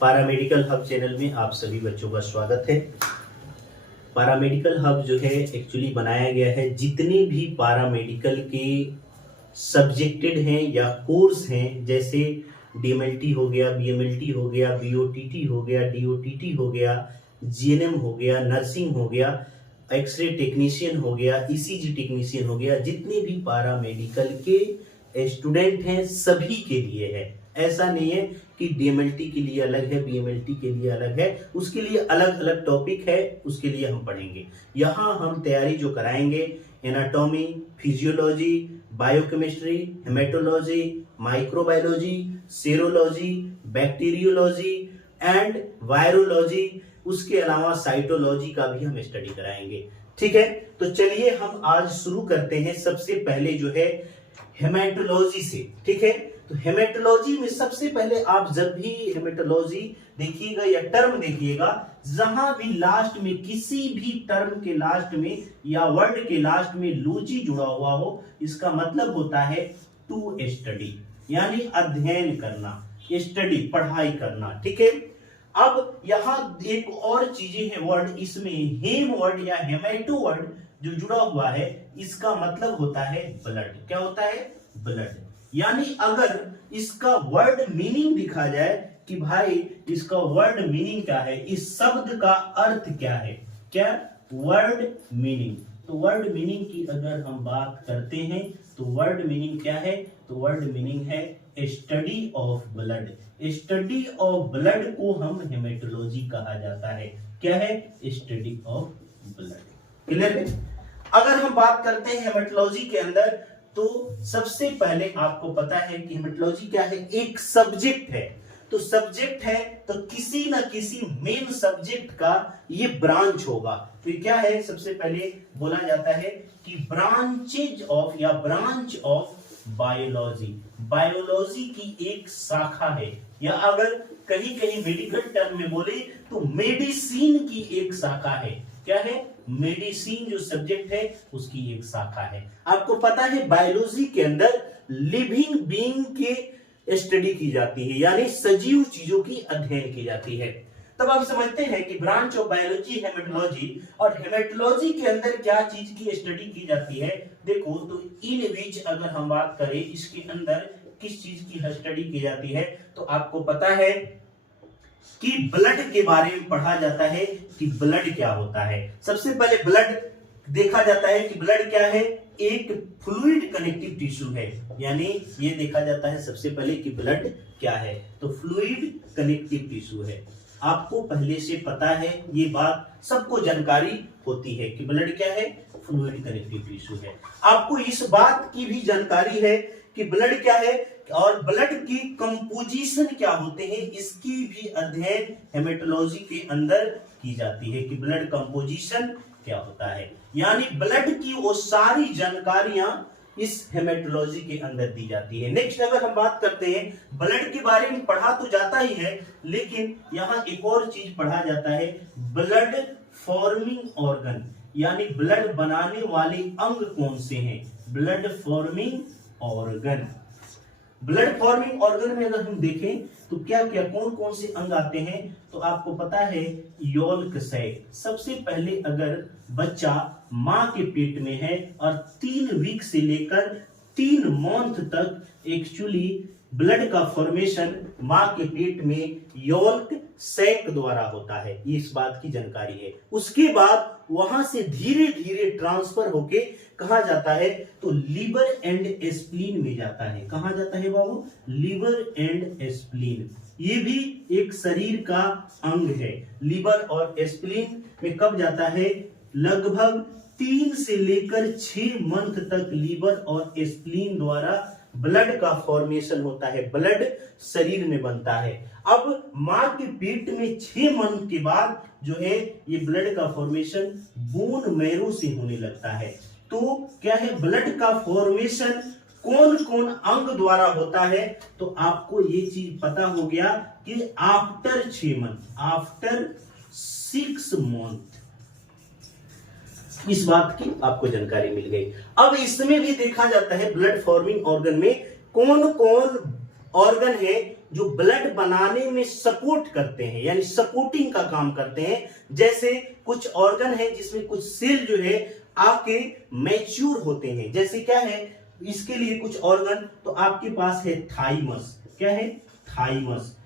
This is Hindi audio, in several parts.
पैरामेडिकल हब चैनल में आप सभी बच्चों का स्वागत है। पैरामेडिकल हब जो है एक्चुअली बनाया गया है जितने भी पैरामेडिकल के सब्जेक्टेड हैं या कोर्स हैं, जैसे डीएमएलटी हो गया, बीएमएलटी हो गया, बीओटीटी हो गया, डीओटीटी हो गया, जीएनएम हो गया, नर्सिंग हो गया, एक्सरे टेक्नीशियन हो गया, ईसीजी टेक्नीशियन हो गया, जितने भी पैरामेडिकल के स्टूडेंट हैं सभी के लिए है। ऐसा नहीं है कि डीएमएलटी के लिए अलग है, बीएमएलटी के लिए अलग है, उसके लिए अलग अलग टॉपिक है, उसके लिए हम पढ़ेंगे। यहाँ हम तैयारी जो कराएंगे anatomy, physiology, biochemistry, haematology, microbiology, serology, bacteriology and virology, उसके अलावा साइटोलॉजी का भी हम स्टडी कराएंगे। ठीक है, तो चलिए हम आज शुरू करते हैं सबसे पहले जो है हेमेटोलॉजी से। ठीक है, तो हेमेटोलॉजी में सबसे पहले आप जब भी हेमेटोलॉजी देखिएगा या टर्म देखिएगा, जहां भी लास्ट में किसी भी टर्म के लास्ट में या वर्ड के लास्ट में लॉजी जुड़ा हुआ हो, इसका मतलब होता है टू स्टडी, यानी अध्ययन करना, स्टडी पढ़ाई करना। ठीक है, अब यहां एक और चीजें हैं वर्ड, इसमें हेम वर्ड या हेमेटो वर्ड जो जुड़ा हुआ है, इसका मतलब होता है ब्लड। क्या होता है? ब्लड। यानी अगर इसका वर्ड मीनिंग दिखा जाए कि भाई इसका वर्ड मीनिंग क्या है, इस शब्द का अर्थ क्या है, क्या वर्ड मीनिंग। तो वर्ड मीनिंग की अगर हम बात करते हैं तो वर्ड मीनिंग क्या है? तो वर्ड मीनिंग है study of blood. Study of blood को हम हेमेटोलॉजी कहा जाता है। क्या है? Study of blood. क्लियर है? अगर हम बात करते हैं हेमेटोलॉजी के अंदर, तो सबसे पहले आपको पता है कि हेमेटोलॉजी क्या है? एक सब्जेक्ट है। तो सब्जेक्ट है तो किसी ना किसी मेन सब्जेक्ट का ये ब्रांच होगा। तो क्या है? सबसे पहले बोला जाता है कि ब्रांचेज ऑफ या ब्रांच ऑफ बायोलॉजी। बायोलॉजी की एक शाखा है, या अगर कहीं कहीं मेडिकल टर्म में बोले तो मेडिसिन की एक शाखा है। क्या है? मेडिसिन जो सब्जेक्ट है उसकी एक शाखा है। आपको पता है बायोलॉजी के अंदर लिविंग बीइंग के स्टडी की जाती है, यानी सजीव चीजों की अध्ययन की जाती है। तब आप समझते हैं कि ब्रांच ऑफ बायोलॉजी हेमेटोलॉजी, और हेमेटोलॉजी के अंदर क्या चीज की स्टडी की जाती है? देखो, तो इन बीच अगर हम बात करें इसके अंदर किस चीज की स्टडी की जाती है, तो आपको पता है कि ब्लड के बारे में पढ़ा जाता है कि ब्लड क्या होता है। सबसे पहले ब्लड देखा जाता है कि ब्लड क्या है? एक फ्लूइड कनेक्टिव टिश्यू है, यानी ये देखा जाता है सबसे पहले कि ब्लड क्या है, तो फ्लूइड कनेक्टिव टिश्यू है। आपको पहले से पता है, ये बात सबको जानकारी होती है कि ब्लड क्या है? फ्लूइड कनेक्टिव टिश्यू है। आपको इस बात की भी जानकारी है कि ब्लड क्या है और ब्लड की कंपोजिशन क्या होते हैं, इसकी भी अध्ययन हेमेटोलॉजी के अंदर की जाती है कि ब्लड कंपोजिशन क्या होता है। यानी ब्लड की वो सारी जानकारियां इस हेमेटोलॉजी के अंदर दी जाती है। नेक्स्ट अगर हम बात करते हैं, ब्लड के बारे में पढ़ा तो जाता ही है, लेकिन यहाँ एक और चीज पढ़ा जाता है, ब्लड फॉर्मिंग ऑर्गन, यानी ब्लड बनाने वाले अंग कौन से हैं? Blood forming organ. Blood forming organ में अगर हम देखें तो क्या क्या कौन कौन से अंग आते हैं, तो आपको पता है यौल्क सैक। सबसे पहले अगर बच्चा मां के पेट में है और 3 वीक से लेकर 3 मंथ तक एक्चुअली ब्लड का फॉर्मेशन मां के पेट में यौल्क सैक द्वारा होता है, ये इस बात की जानकारी है। उसके बाद वहां से धीरे धीरे ट्रांसफर होके कहा जाता है, तो लीवर एंड स्प्लीन में जाता है। कहा जाता है बाबू? Liver and spleen. ये भी एक शरीर का अंग है। लीवर और स्प्लीन में कब जाता है? लगभग 3 से लेकर 6 मंथ तक लीवर और स्प्लीन द्वारा ब्लड का फॉर्मेशन होता है, ब्लड शरीर में बनता है। अब मां के पेट में 6 मंथ के बाद जो है ये ब्लड का फॉर्मेशन बोन मैरो से होने लगता है। तो क्या है? ब्लड का फॉर्मेशन कौन कौन अंग द्वारा होता है, तो आपको ये चीज पता हो गया कि आफ्टर 6 मंथ, आफ्टर 6 मंथ, इस बात की आपको जानकारी मिल गई। अब इसमें भी देखा जाता है ब्लड फॉर्मिंग ऑर्गन में कौन कौन ऑर्गन है जो ब्लड बनाने में सपोर्ट करते हैं, यानी सपोर्टिंग का काम करते हैं। जैसे कुछ ऑर्गन है जिसमें कुछ सेल जो है आके मैच्योर होते हैं, जैसे क्या है इसके लिए कुछ ऑर्गन, तो आपके पास है थाइमस। क्या है? थाइमस।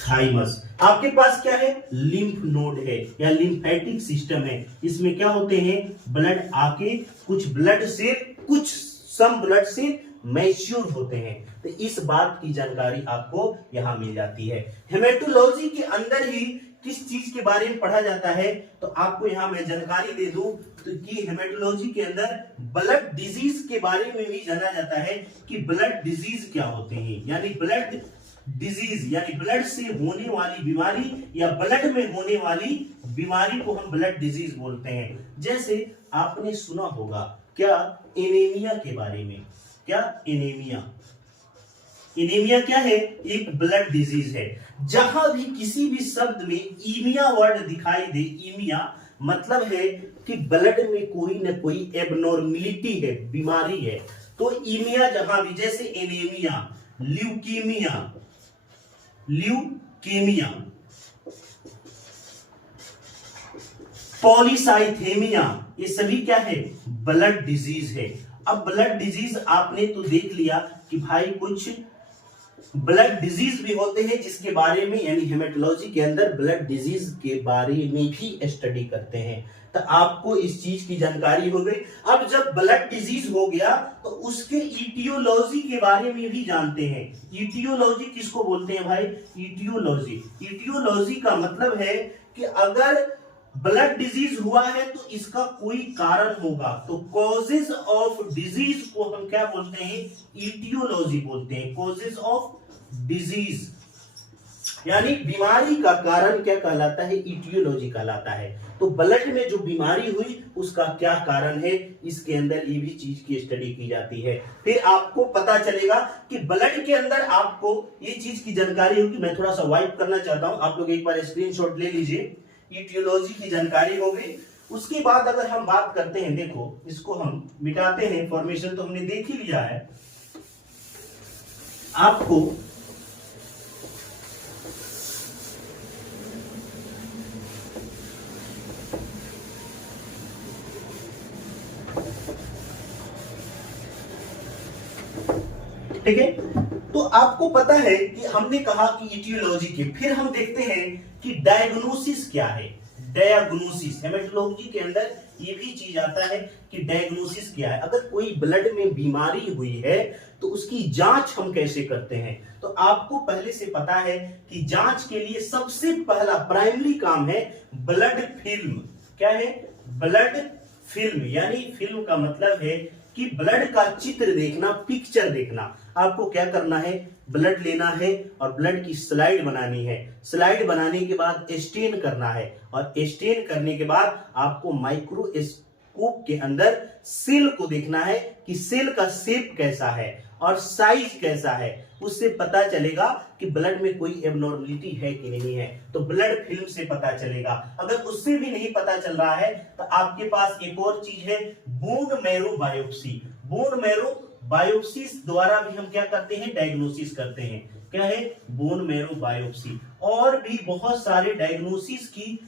थाइमस। आपके पास क्या है? लिम्फ नोड है या लिम्फेटिक सिस्टम है। इसमें क्या होते हैं? ब्लड आके कुछ ब्लड से कुछ सम ब्लड से मैच्योर होते हैं। तो इस बात की जानकारी आपको यहां मिल जाती है। हेमेटोलॉजी के अंदर ही किस चीज के बारे में पढ़ा जाता है, तो आपको यहां मैं जानकारी दे दूं तो कि हेमेटोलॉजी के अंदर ब्लड डिजीज के बारे में भी जाना जाता है कि ब्लड डिजीज क्या होते हैं। यानी ब्लड डिजीज यानी ब्लड से होने वाली बीमारी या ब्लड में होने वाली बीमारी को हम ब्लड डिजीज बोलते हैं। जैसे आपने सुना होगा क्या एनीमिया के बारे में। क्या? एनीमिया। एनीमिया क्या है? एक ब्लड डिजीज है। जहां भी किसी भी शब्द में ईमिया वर्ड दिखाई दे, ईमिया मतलब है कि ब्लड में कोई न कोई एबनॉर्मेलिटी है, बीमारी है। तो ईमिया जहां भी, जैसे एनीमिया, ल्यूकीमिया, ल्यूकेमिया, पॉलीसाइथेमिया, ये सभी क्या है? ब्लड डिजीज है। अब ब्लड डिजीज आपने तो देख लिया कि भाई कुछ ब्लड डिजीज भी होते हैं जिसके बारे में, यानी हेमेटोलॉजी के अंदर ब्लड डिजीज के बारे में भी स्टडी करते हैं। तो आपको इस चीज की जानकारी हो गई। अब जब ब्लड डिजीज हो गया तो उसके इटियोलॉजी के बारे में भी जानते हैं। इटियोलॉजी किसको बोलते हैं भाई? इटियोलॉजी। इटियोलॉजी का मतलब है कि अगर ब्लड डिजीज हुआ है तो इसका कोई कारण होगा, तो कॉजेज ऑफ डिजीज को हम क्या बोलते हैं? इटियोलॉजी बोलते हैं। कॉजेज ऑफ डिजीज यानी बीमारी का कारण क्या कहलाता है? इटियोलॉजी कहलाता है। तो ब्लड में जो बीमारी हुई उसका क्या कारण है, इसके अंदर ये भी चीज की स्टडी की जाती है। फिर आपको पता चलेगा कि ब्लड के अंदर आपको ये चीज की जानकारी होगी। मैं थोड़ा सा वाइप करना चाहता हूं, आप लोग एक बार स्क्रीनशॉट ले लीजिए। इटियोलॉजी की जानकारी हो गई। उसके बाद अगर हम बात करते हैं, देखो इसको हम मिटाते हैं, फॉर्मेशन तो हमने देख ही लिया है। आपको ठीक है, तो आपको पता है कि हमने कहा कि इटियोलॉजी के, फिर हम देखते हैं कि डायग्नोसिस क्या है। डायग्नोसिस हेमेटोलॉजी के अंदर ये भी चीज आता है कि डायग्नोसिस क्या है। अगर कोई ब्लड में बीमारी हुई है तो उसकी जांच हम कैसे करते हैं। तो आपको पहले से पता है कि जांच के लिए सबसे पहला प्राइमरी काम है ब्लड फिल्म। क्या है? Blood film. यानी फिल्म का मतलब है कि ब्लड का चित्र देखना, पिक्चर देखना। आपको क्या करना है? ब्लड लेना है और ब्लड की स्लाइड बनानी है। स्लाइड बनाने के बाद स्टेन करना है और स्टेन करने के बाद आपको माइक्रोस्कोप के अंदर सेल को देखना है कि सेल का शेप कैसा है और साइज कैसा है। उससे पता चलेगा कि ब्लड में कोई एबनॉर्मलिटी है कि नहीं है। तो ब्लड फिल्म से पता चलेगा। अगर उससे भी नहीं पता चल रहा है तो आपके पास एक और चीज है, bone marrow biopsy. Bone marrow biopsy द्वारा भी हम क्या करते हैं? डायग्नोसिस करते हैं। क्या है? Bone marrow biopsy. और भी बहुत सारे डायग्नोसिस की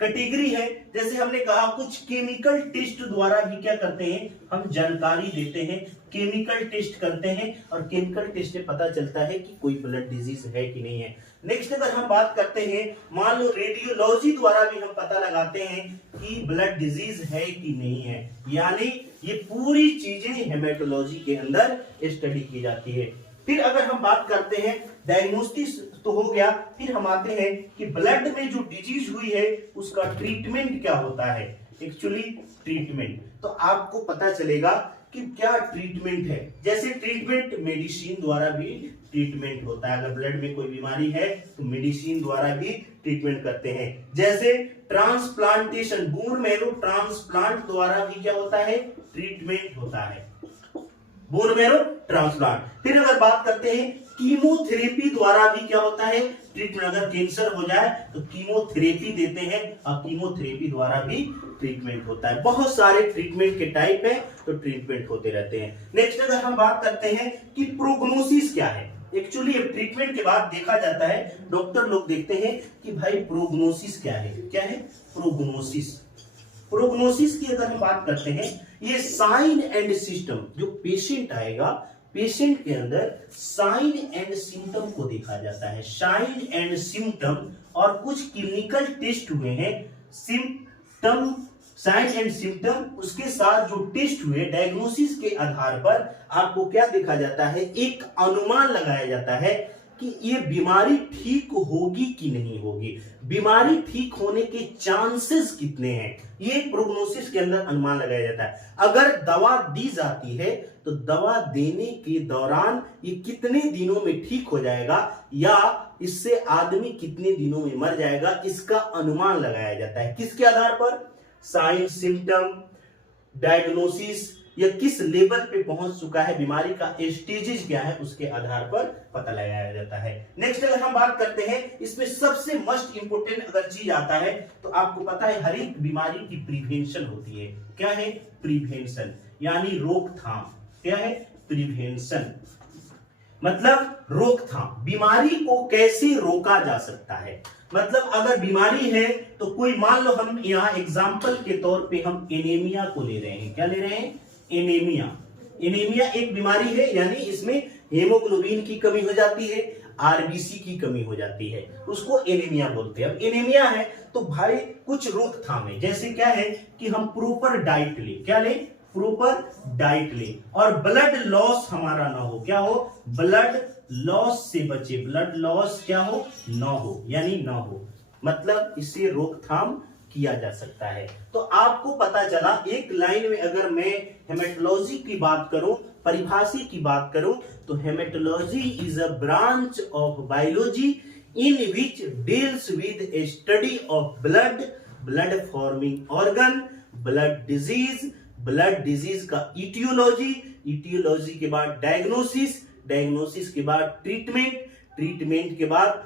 कैटेगरी है। जैसे हमने कहा कुछ केमिकल टेस्ट द्वारा भी क्या करते हैं? हम जानकारी देते हैं, केमिकल टेस्ट करते हैं और केमिकल टेस्ट से पता चलता है कि कोई ब्लड डिजीज है कि नहीं है। नेक्स्ट अगर हम बात करते हैं, मान लो रेडियोलॉजी द्वारा भी हम पता लगाते हैं कि ब्लड डिजीज है कि नहीं है। यानी ये पूरी चीजें हेमेटोलॉजी के अंदर स्टडी की जाती है। फिर अगर हम बात करते हैं, डायग्नोस्टिक्स तो हो गया, फिर हम आते हैं कि ब्लड में जो डिजीज हुई है उसका ट्रीटमेंट क्या होता है। एक्चुअली ट्रीटमेंट तो आपको पता चलेगा कि क्या ट्रीटमेंट है। जैसे ट्रीटमेंट मेडिसिन द्वारा भी ट्रीटमेंट होता है। अगर ब्लड में कोई बीमारी है तो मेडिसिन द्वारा भी ट्रीटमेंट करते हैं। जैसे ट्रांसप्लांटेशन, बोन मैरो ट्रांसप्लांट द्वारा भी क्या होता है? ट्रीटमेंट होता है, बोन मैरो ट्रांसप्लांट। फिर अगर बात करते हैं कीमोथेरेपी द्वारा भी क्या होता है? ट्रीटमेंट। अगर कैंसर हो जाए तो कीमोथेरेपी देते हैं और कीमोथेरेपी द्वारा भी ट्रीटमेंट होता है। बहुत सारे ट्रीटमेंट के टाइप है तो ट्रीटमेंट होते रहते हैं। नेक्स्ट अगर हम बात करते हैं कि प्रोग्नोसिस क्या है। एक्चुअली ट्रीटमेंट के बाद देखा जाता है, डॉक्टर लोग देखते हैं कि भाई प्रोग्नोसिस क्या है। क्या है? प्रोग्नोसिस। प्रोग्नोसिस की अगर हम बात करते हैं, ये साइन एंड सिम्टम, जो पेशेंट आएगा, पेशेंट के अंदर साइन एंड सिम्टम को देखा जाता है। साइन एंड सिम्टम और कुछ क्लिनिकल टेस्ट हुए हैं, सिम्टम, साइन एंड सिम्टम, उसके साथ जो टेस्ट हुए, डायग्नोसिस के आधार पर आपको क्या देखा जाता है, एक अनुमान लगाया जाता है कि ये बीमारी ठीक होगी कि नहीं होगी, बीमारी ठीक होने के चांसेस कितने हैं, ये प्रोग्नोसिस के अंदर अनुमान लगाया जाता है। अगर दवा दी जाती है तो दवा देने के दौरान ये कितने दिनों में ठीक हो जाएगा या इससे आदमी कितने दिनों में मर जाएगा, इसका अनुमान लगाया जाता है। किसके आधार पर? साइन, सिम्टम, डायग्नोसिस, या किस लेवल पे पहुंच चुका है, बीमारी का स्टेजेस क्या है, उसके आधार पर पता लगाया जाता है। नेक्स्ट अगर हम बात करते हैं, इसमें सबसे मस्ट इंपोर्टेंट अगर चीज आता है तो आपको पता है हर एक बीमारी की प्रिवेंशन होती है। क्या है? प्रिवेंशन, यानी रोकथाम। क्या है? प्रिवेंशन मतलब रोकथाम, बीमारी को कैसे रोका जा सकता है। मतलब अगर बीमारी है तो कोई, मान लो हम यहाँ एग्जाम्पल के तौर पे हम एनीमिया को ले रहे हैं। क्या ले रहे हैं? एनीमिया। एनीमिया एक बीमारी है, यानी इसमें हेमोग्लोबिन की कमी हो जाती है, आरबीसी की कमी हो जाती है, उसको एनीमिया बोलते हैं। अब एनीमिया है तो भाई कुछ रोकथाम है, जैसे क्या है कि हम प्रॉपर डाइट ले। क्या ले? प्रॉपर डाइट ले, और ब्लड लॉस हमारा ना हो। क्या हो? ब्लड लॉस से बचे, ब्लड लॉस क्या हो? ना हो, यानी ना हो, मतलब इससे रोकथाम किया जा सकता है। तो आपको पता चला एक लाइन में, अगर मैं हेमेटोलॉजी की बात करूं, परिभाषा की बात करूं, तो haematology is a branch of biology in which deals with A study of blood, blood forming organ, blood disease, blood disease का इटियोलॉजी, इटियोलॉजी के बाद डायग्नोसिस, डायग्नोसिस के बाद ट्रीटमेंट, ट्रीटमेंट के बाद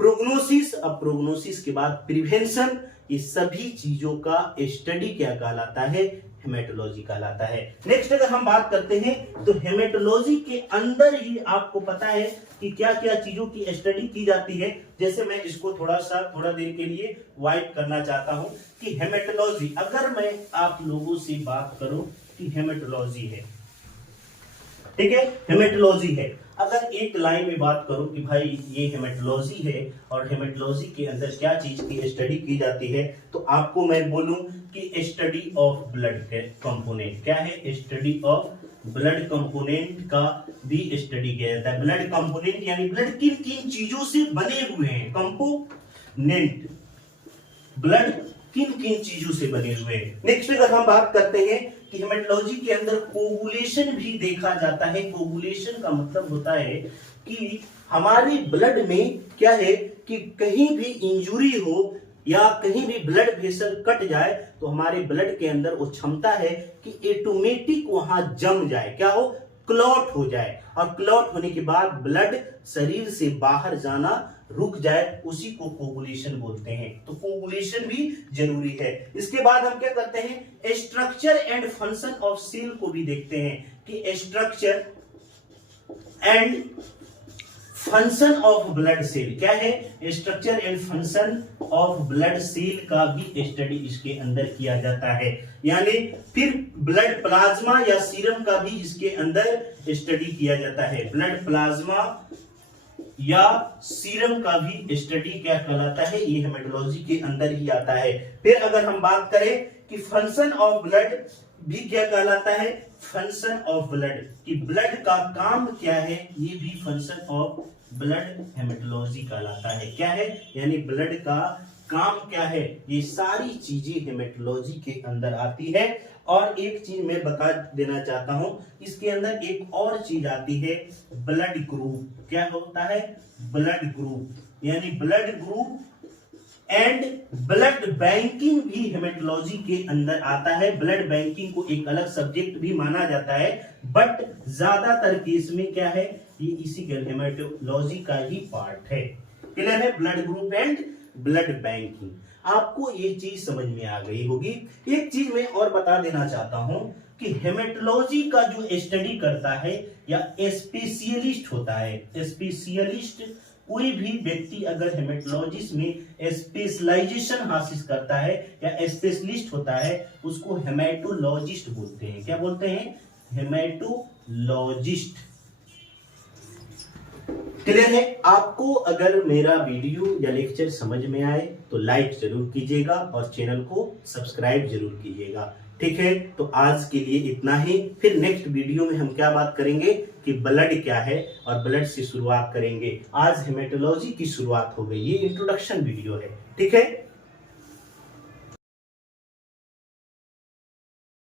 प्रोग्नोसिस, अब प्रोग्नोसिस के बाद प्रिवेंशन। ये सभी चीजों का स्टडी क्या कहलाता है? हेमेटोलॉजी कहलाता है। नेक्स्ट अगर हम बात करते हैं तो हेमेटोलॉजी के अंदर ही आपको पता है कि क्या क्या चीजों की स्टडी की जाती है। जैसे मैं इसको थोड़ा देर के लिए वाइट करना चाहता हूं कि हेमेटोलॉजी, अगर मैं आप लोगों से बात करूं कि हेमेटोलॉजी है, ठीक है, हेमेटोलॉजी है, अगर एक लाइन में बात करूं कि भाई ये हेमेटोलॉजी है और हेमेटोलॉजी के अंदर क्या चीज की स्टडी की जाती है, तो आपको मैं बोलूं कि स्टडी ऑफ ब्लड कंपोनेंट। क्या है? स्टडी ऑफ ब्लड कंपोनेंट का भी स्टडी किया जाता है। ब्लड कंपोनेंट यानी ब्लड किन किन चीजों से बने हुए हैं, कंपोनेंट, ब्लड किन किन चीजों से बने हुए हैं। नेक्स्ट अगर हम बात करते हैं कि हेमेटोलॉजी के अंदर कोगुलेशन भी देखा जाता है। कोगुलेशन का मतलब होता है कि हमारे ब्लड में क्या है कि कहीं भी इंजुरी हो या कहीं भी ब्लड वेसल कट जाए तो हमारे ब्लड के अंदर वो क्षमता है कि ऑटोमेटिक वहां जम जाए, क्या हो? क्लॉट हो जाए, और क्लॉट होने के बाद ब्लड शरीर से बाहर जाना रुक जाए, उसी को कोगुलेशन बोलते हैं। तो कोगुलेशन भी जरूरी है। इसके बाद हम क्या करते हैं? Structure and function of cell को भी देखते हैं कि structure and function of blood cell क्या है। Structure and function of blood cell का भी स्टडी इसके अंदर किया जाता है, यानी फिर ब्लड प्लाज्मा या सीरम का भी इसके अंदर स्टडी किया जाता है। ब्लड प्लाज्मा या सीरम का भी स्टडी क्या कहलाता है, ये हेमेटोलॉजी के अंदर ही आता है। फिर अगर हम बात करें कि फंक्शन ऑफ ब्लड भी क्या कहलाता है, फंक्शन ऑफ ब्लड, कि ब्लड का काम क्या है, ये भी फंक्शन ऑफ ब्लड हेमेटोलॉजी कहलाता है। क्या है, यानी ब्लड का काम क्या है, ये सारी चीजें हेमेटोलॉजी के अंदर आती है। और एक चीज मैं बता देना चाहता हूं, इसके अंदर एक और चीज आती है, ब्लड ग्रुप। क्या होता है, ब्लड ग्रुप, यानी blood group and blood banking भी हेमेटोलॉजी के अंदर आता है। ब्लड बैंकिंग को एक अलग सब्जेक्ट भी माना जाता है, बट ज्यादातर केस में क्या है, ये इसी के हेमेटोलॉजी का ही पार्ट है। क्लियर है, blood group and blood banking. आपको ये चीज समझ में आ गई होगी। एक चीज मैं और बता देना चाहता हूं कि हेमेटोलॉजी का जो स्टडी करता है या स्पेशलिस्ट होता है, स्पेशलिस्ट कोई भी व्यक्ति अगर हेमेटोलॉजिस्ट में स्पेशलाइजेशन हासिल करता है या स्पेशलिस्ट होता है उसको हेमेटोलॉजिस्ट बोलते हैं। क्या बोलते हैं? हेमेटोलॉजिस्ट। क्लियर है? आपको अगर मेरा वीडियो या लेक्चर समझ में आए तो लाइक जरूर कीजिएगा और चैनल को सब्सक्राइब जरूर कीजिएगा। ठीक है, तो आज के लिए इतना ही। फिर नेक्स्ट वीडियो में हम क्या बात करेंगे कि ब्लड क्या है और ब्लड से शुरुआत करेंगे। आज हेमेटोलॉजी की शुरुआत हो गई, ये इंट्रोडक्शन वीडियो है। ठीक है।